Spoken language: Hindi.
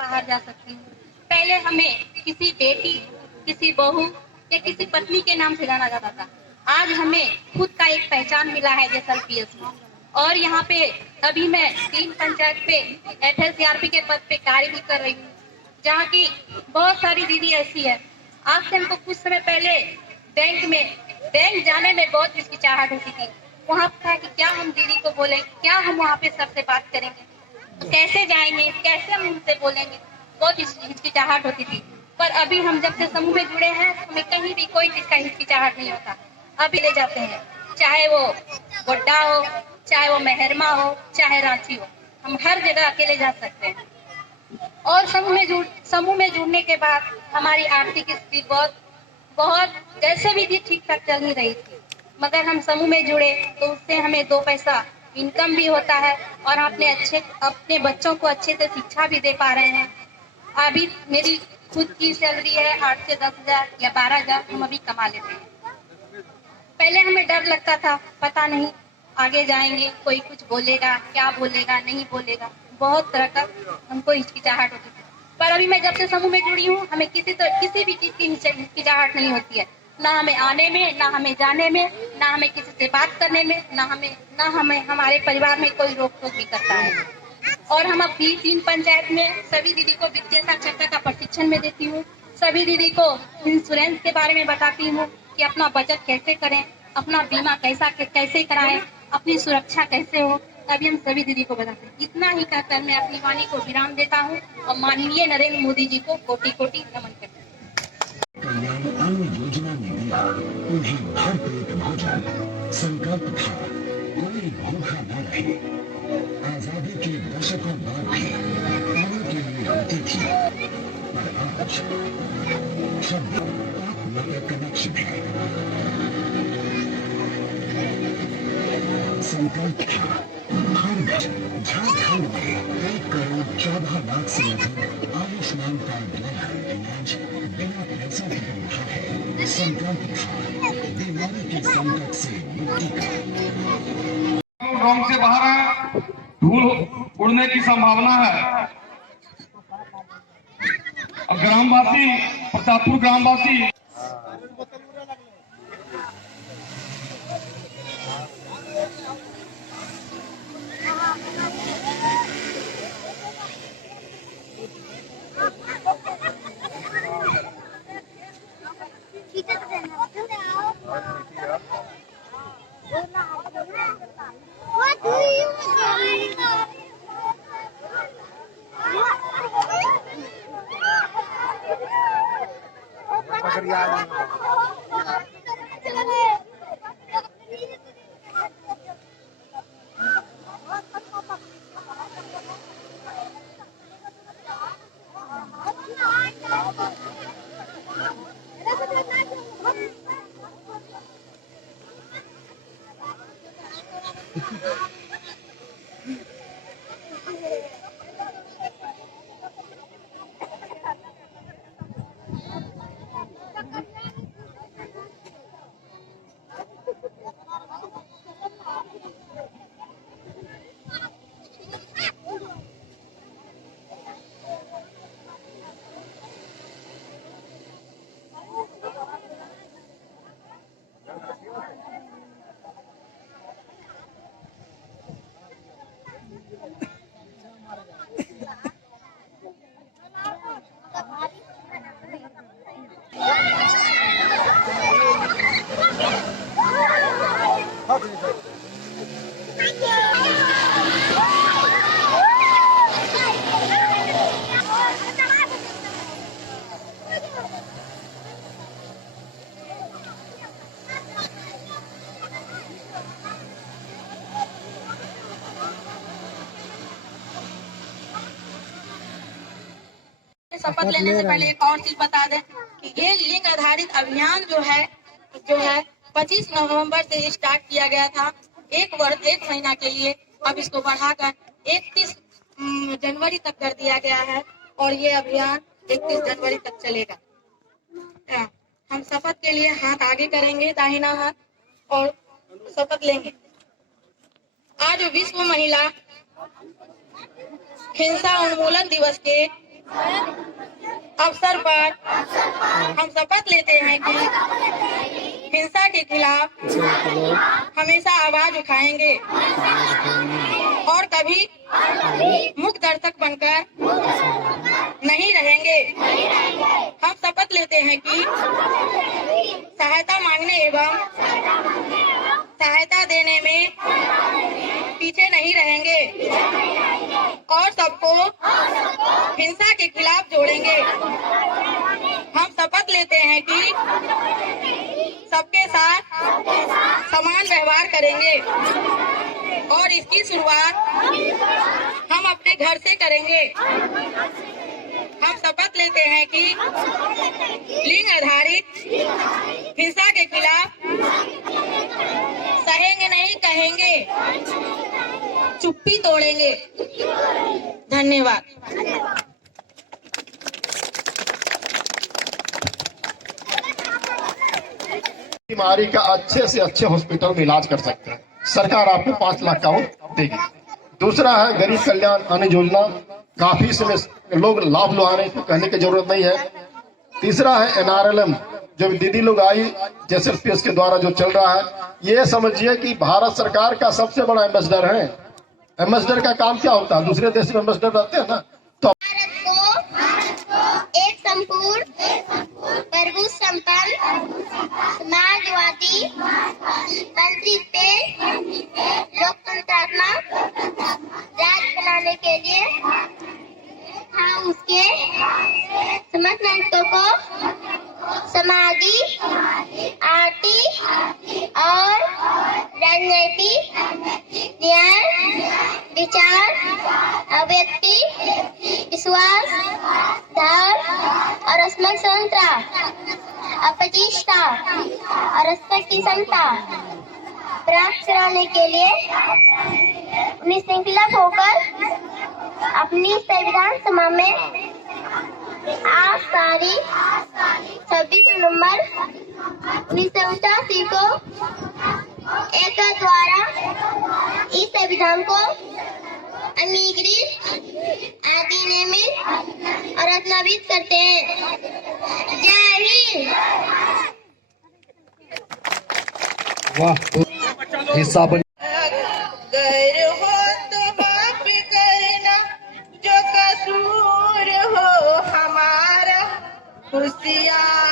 बाहर जा सकती हूँ। पहले हमें किसी बेटी, किसी बहू या किसी पत्नी के नाम से जाना जाता था। आज हमें खुद का एक पहचान मिला है JSLPS में। और यहाँ पे अभी मैं 3 पंचायत पे FLCRP के पद पे कार्य भी कर रही हूँ, जहाँ की बहुत सारी दीदी ऐसी है। आज से हमको कुछ समय पहले बैंक जाने में बहुत हिचकिचाहट होती थी। वहाँ था कि क्या हम दीदी को बोलें, क्या हम वहाँ पे सबसे बात करेंगे, कैसे जाएंगे, कैसे हम उनसे बोलेंगे, बहुत हिचकिचाहट होती थी। पर अभी हम जब से समूह में जुड़े हैं, हमें कहीं भी कोई चीज का हिचकिचाहट नहीं होता। अभी ले जाते हैं, चाहे वो गोड्डा हो, चाहे वो मेहरमा हो, चाहे रांची हो, हम हर जगह अकेले जा सकते हैं। और समूह में जुड़ने के बाद हमारी आर्थिक स्थिति बहुत बहुत जैसे भी थी ठीक ठाक चल ही रही थी, मगर हम समूह में जुड़े तो उससे हमें 2 पैसा इनकम भी होता है और अपने बच्चों को अच्छे से शिक्षा भी दे पा रहे हैं। अभी मेरी खुद की सैलरी है 8 से 10,000 या 12,000 हम अभी कमा लेते हैं। पहले हमें डर लगता था, पता नहीं आगे जाएंगे कोई कुछ बोलेगा, क्या बोलेगा, नहीं बोलेगा, बहुत तरह का हमको हिचकिचाहट होती थी। पर अभी मैं जब से समूह में जुड़ी हूँ, हमें किसी भी चीज की हिचकिचाहट नहीं होती है। ना हमें आने में, ना हमें जाने में, ना हमें किसी से बात करने में, ना हमें हमारे परिवार में कोई रोक टोक भी करता है। और हम अभी 3 पंचायत में सभी दीदी को वित्तीय साक्षरता का प्रशिक्षण में देती हूँ। सभी दीदी को इंश्योरेंस के बारे में बताती हूँ कि अपना बचत कैसे करें, अपना बीमा कैसे कराएं, अपनी सुरक्षा कैसे हो। अभी हम सभी दीदी को बताते हैं। इतना ही कहकर मैं अपनी वाणी को विराम देता हूँ और माननीय नरेंद्र मोदी जी को कोटि कोटि नमन करती हूँ। कल्याण अन्न योजना में दिया उन्हें भरपेट भोजन। संकल्प था कोई भूखा न रहे। आजादी के दशकों बाद भी पाने के लिए होती थी, पर आज शब्द में एक कनेक्शन है। संकल्प था हर झारखंड में 1,14,00,000 से अधिक आयुष्मान कार्ड इलाज बिना पैसा के हो रहा है। संकल्प था बीमारी के संकट से मुक्ति का। रोम से बाहर है, धूल उड़ने की संभावना है। अब ग्रामवासी, प्रतापपुर ग्रामवासी शपथ लेने से पहले एक और चीज बता दें कि ये लिंग आधारित अभियान जो है 25 नवंबर से स्टार्ट किया गया था, एक महीना के लिए। अब इसको बढ़ाकर 31 जनवरी तक कर दिया गया है और ये अभियान 31 जनवरी तक चलेगा। हम शपथ के लिए हाथ आगे करेंगे, दाहिना हाथ, और शपथ लेंगे। आज विश्व महिला हिंसा उन्मूलन दिवस के अवसर पर हम शपथ लेते हैं कि हिंसा के खिलाफ हमेशा आवाज उठाएंगे और कभी मूक दर्शक बनकर नहीं रहेंगे। हम शपथ लेते हैं कि सहायता मांगने एवं सहायता देने में पीछे नहीं रहेंगे और सबको हिंसा के खिलाफ जोड़ेंगे। हम शपथ लेते हैं कि सबके साथ समान व्यवहार करेंगे और इसकी शुरुआत हम अपने घर से करेंगे। हम शपथ लेते हैं कि लिंग आधारित हिंसा के खिलाफ सहेंगे नहीं, कहेंगे, चुप्पी तोड़ेंगे। धन्यवाद। बीमारी का अच्छे से अच्छे हॉस्पिटल में इलाज कर सकते हैं। सरकार आपको 5 लाख का देगी। दूसरा है गरीब कल्याण अन्न योजना, काफी इसमें लोग लाभ लुभाने को कहने की जरूरत नहीं है। तीसरा है NRLM, जो दीदी लोग आई JSPS के द्वारा जो चल रहा है, ये समझिए कि भारत सरकार का सबसे बड़ा एम्बेसडर है। एम्बेसडर का काम क्या होता है? दूसरे देश में एम्बेसडर रहते हैं ना, तो भारत को एक संपूर्ण प्रभु संपन्न समाजवादी मंत्रित्व लोकतंत्रात्मक राज्य बनाने के लिए हम उसके समस्त नागरिकों को सामाजिक, आर्थिक और राजनीतिक न्याय, विचार, व्यक्ति विश्वास, धर्म और अस्मक स्वतंत्रता, अपचिष्टता और अस्मक की समता प्राप्त कराने के लिए उन्हें श्रृंखला होकर अपनी संविधान सभा में आज तारीख 26 नवंबर 1989 को एक द्वारा इस संविधान को अंगीकृत, अधिनियमित और अध्यादेशित करते हैं। जय हिंद। वाह, हिस्सा बन गैर हो तो माफ करना, जो कसूर हो हमारा, खुशियाँ